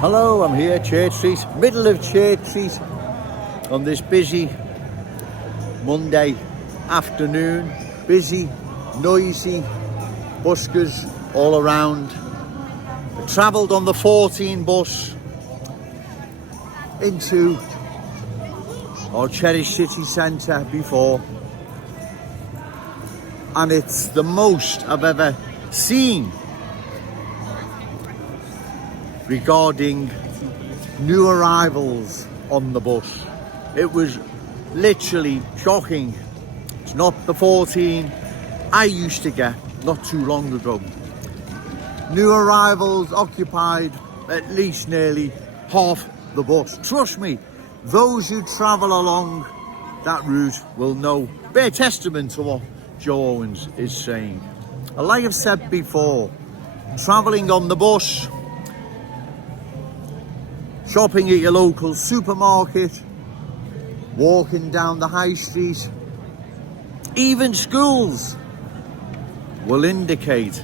Hello, I'm here, Church Street, middle of Church Street on this busy Monday afternoon. Busy, noisy, buskers all around. I travelled on the 14 bus into our cherished city centre before, and it's the most I've ever seen regarding new arrivals on the bus. It was literally shocking. It's not the 14 I used to get not too long ago. New arrivals occupied at least nearly half the bus. Trust me, those who travel along that route will know, bear testament to what Joe Owens is saying. Like I've said before, travelling on the bus, shopping at your local supermarket, walking down the high street, even schools will indicate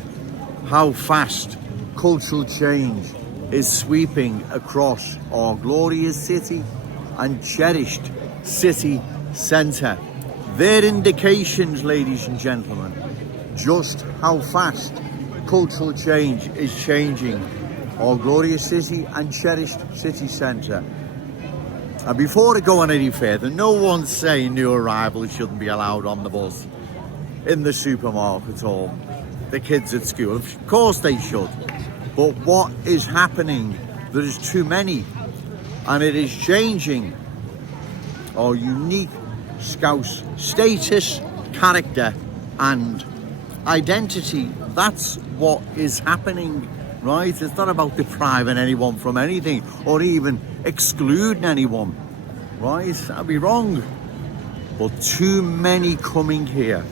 how fast cultural change is sweeping across our glorious city and cherished city centre. They're indications, ladies and gentlemen, just how fast cultural change is changing our glorious city and cherished city centre. And before I go on any further, no one's saying new arrivals shouldn't be allowed on the bus, in the supermarket or the kids at school. Of course they should. But what is happening, there is too many, and it is changing our unique Scouse status, character and identity. That's what is happening. Right, it's not about depriving anyone from anything or even excluding anyone. Right, that'd be wrong. But too many coming here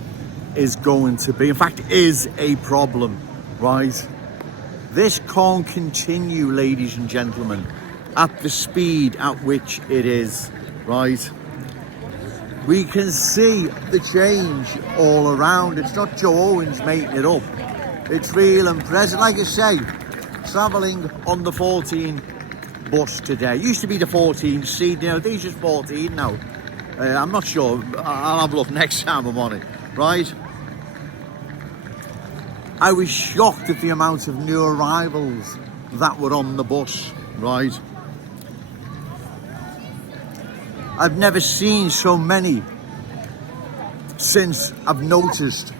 is going to be, in fact, is a problem. Right, this can't continue, ladies and gentlemen, at the speed at which it is. Right, we can see the change all around. It's not Joe Owens making it up. It's real and present. Like I say, travelling on the 14 bus today. It used to be the 14C, these just 14 now. I'm not sure. I'll have a look next time I'm on it. Right? I was shocked at the amount of new arrivals that were on the bus. Right? I've never seen so many since I've noticed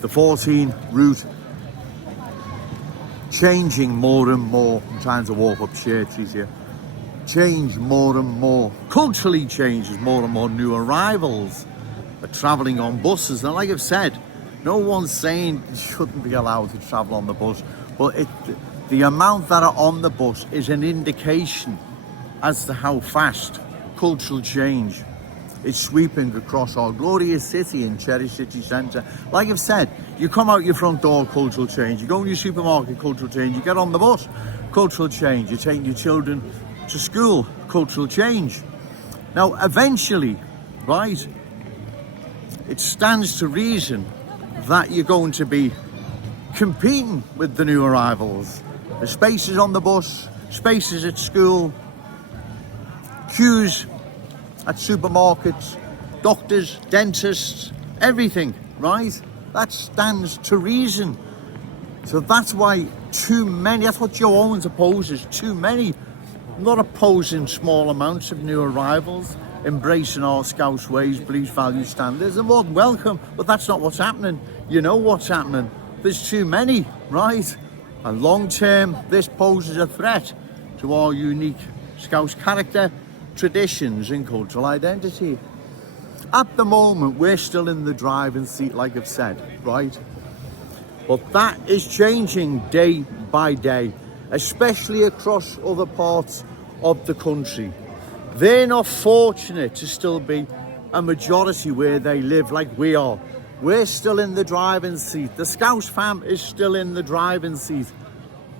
the 14 route changing more and more. I'm trying to walk up Church Street here. Change more and more. Culturally changes more and more. New arrivals are travelling on buses. And like I've said, no one's saying you shouldn't be allowed to travel on the bus. But the amount that are on the bus is an indication as to how fast cultural change is sweeping across our glorious city and cherished city centre. Like I've said, you come out your front door, cultural change. You go in your supermarket, cultural change. You get on the bus, cultural change. You're taking your children to school, cultural change. Now, eventually, right, it stands to reason that you're going to be competing with the new arrivals. The spaces on the bus, spaces at school, queues at supermarkets, doctors, dentists, everything, right? That stands to reason. So that's why too many, that's what Joe Owens opposes, too many. I'm not opposing small amounts of new arrivals, embracing our Scouse ways, beliefs, values, standards. They're more than welcome, but that's not what's happening. You know what's happening. There's too many, right? And long term, this poses a threat to our unique Scouse character, traditions and cultural identity. At the moment, we're still in the driving seat, like I've said, right? But that is changing day by day, especially across other parts of the country. They're not fortunate to still be a majority where they live like we are. We're still in the driving seat. The Scouse fam is still in the driving seat.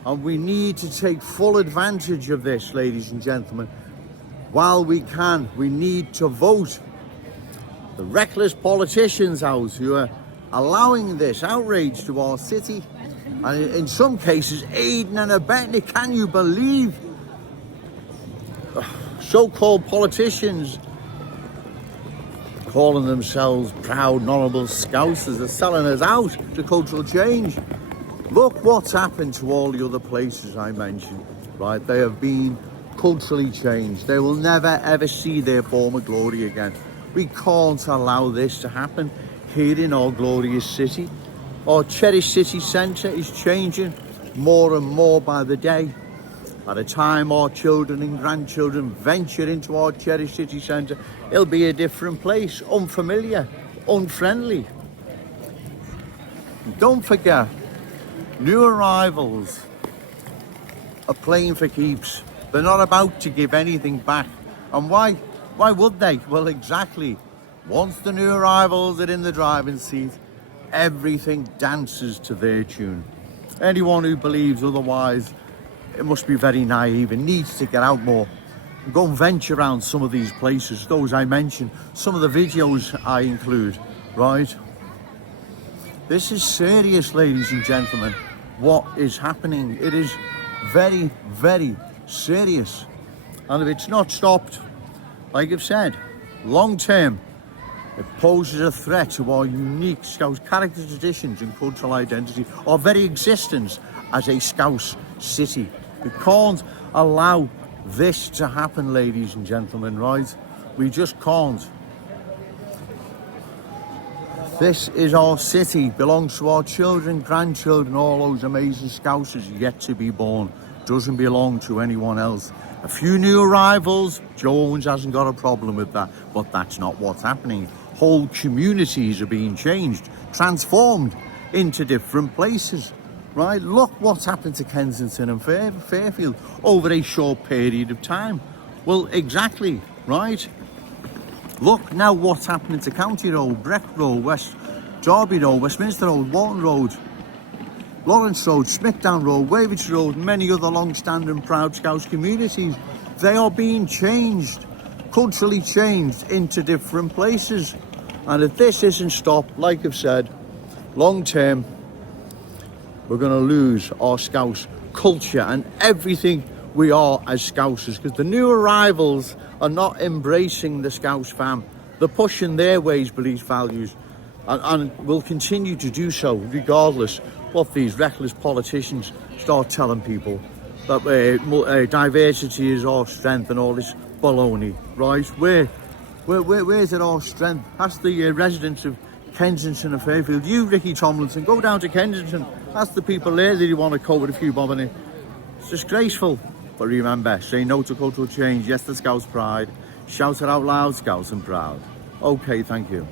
And we need to take full advantage of this, ladies and gentlemen. While we can, we need to vote the reckless politicians out who are allowing this outrage to our city and in some cases aiding and abetting it. Can you believe so-called politicians calling themselves proud and honourable Scousers are selling us out to cultural change? Look what's happened to all the other places I mentioned, right? They have been culturally changed. They will never ever see their former glory again. We can't allow this to happen here in our glorious city. Our cherished city centre is changing more and more by the day. By the time our children and grandchildren venture into our cherished city centre, it'll be a different place, unfamiliar, unfriendly. Don't forget, new arrivals are playing for keeps. They're not about to give anything back. And why? Why would they? Well, exactly. Once the new arrivals are in the driving seat, everything dances to their tune. Anyone who believes otherwise, it must be very naive and needs to get out more. Go and venture around some of these places, those I mentioned, some of the videos I include, right? This is serious, ladies and gentlemen, what is happening. It is very, very serious. And if it's not stopped, like I've said, long term, it poses a threat to our unique Scouse character, traditions and cultural identity, our very existence as a Scouse city. We can't allow this to happen, ladies and gentlemen, right? We just can't. This is our city, belongs to our children, grandchildren, all those amazing Scousers yet to be born. Doesn't belong to anyone else. A few new arrivals, Jones hasn't got a problem with that, but that's not what's happening. Whole communities are being changed, transformed into different places, right? Look what's happened to Kensington and Fairfield over a short period of time. Well, exactly, right? Look now what's happening to County Road, Breck Road, West Derby Road, Westminster Road, Walton Road, Lawrence Road, Smithdown Road, Wavertree Road, many other long-standing proud Scouse communities. They are being changed, culturally changed into different places. And if this isn't stopped, like I've said, long term, we're going to lose our Scouse culture and everything we are as Scousers, because the new arrivals are not embracing the Scouse fam. They're pushing their ways, beliefs, values, and will continue to do so regardless what these reckless politicians start telling people, that diversity is our strength and all this baloney, right? Where's it our strength? That's the residents of Kensington and Fairfield. You, Ricky Tomlinson, go down to Kensington. That's the people there that you want to cope with a few bob in it. It's disgraceful. But remember, say no to cultural change, yes to Scouse pride. Shout it out loud, Scouse and proud. Okay, thank you.